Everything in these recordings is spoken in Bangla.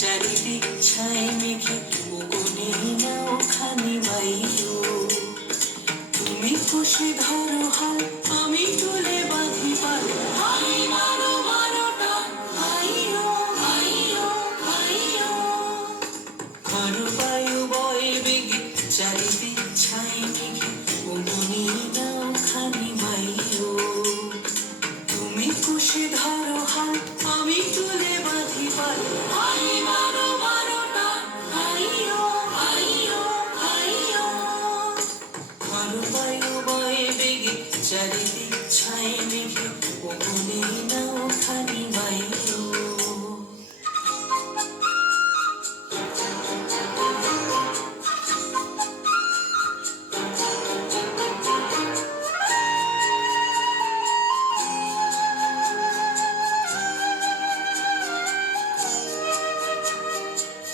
চারিদিক ছাই মেঘে মনে নাও খানি বাইও, তুমি খুশি ধরো হাল আমি তুলে বাঁধি পাল, আমি মারো মারোটা আইও আইও আইও। ঘর বায়ু বয়ে বেগে চারিদিক ছাই মেঘে মনে নাও খানি বাইও, তুমি খুশি ধরো হাল আমি তুলে বাঁধি পাল, আমি মারো মারোটা আইও আইও আইও। ঘর বায়ু বয়ে বেগে চারিদিক ছাই মেঘে মনে নাও খানি বাইও।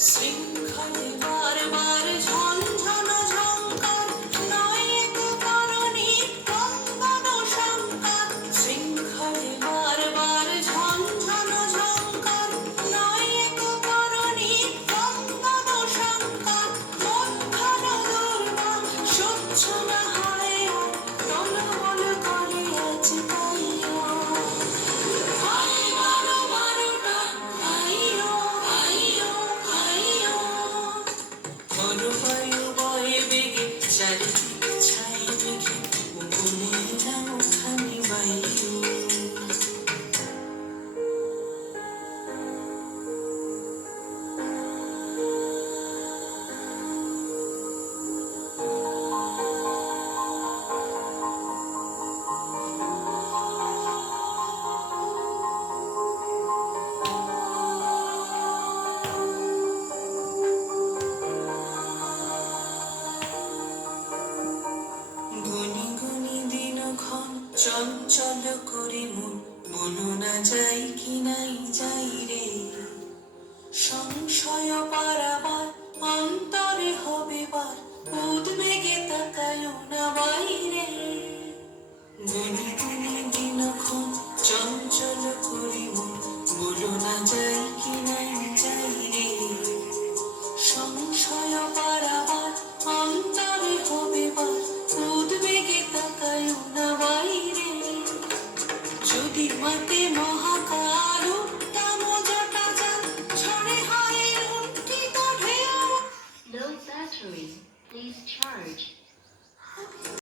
শৃঙ্খলে বারবার ঝনঝন ঝঙ্কার, নয় এক কারণে কঙ্গন শঙ্কার। শৃঙ্খলে বারবার ঝনঝন ঝঙ্কার, নয় এক কারণে কঙ্গন শঙ্কার। মধ্যাহ্ন দুর্বা সহ্য না হয় আর, টলমল করে আজ তাইও, আমি মারো মারোটা আইও আইও আইও। ঘর বায়ু বয়ে বেগে চারিদিক ছাই মেঘে মনে নাও খানি বাইও। গুনি গুনি দিনক্ষণ চঞ্চল করে মন, বলো না যাই কি নাই যাই রে। সংশয় পারাবার অন্তরে হবে বার, উদ্বেগে তাকায় না বাইরে। গুনি গুনি দিনক্ষণ চঞ্চল করে মন, বলো না যাই কি নাই যাই রে। সংশয় পারাবার অন্তরে হবে বার, উদ্বেগে তাকায় না বাইরে। যদি মাতে মহা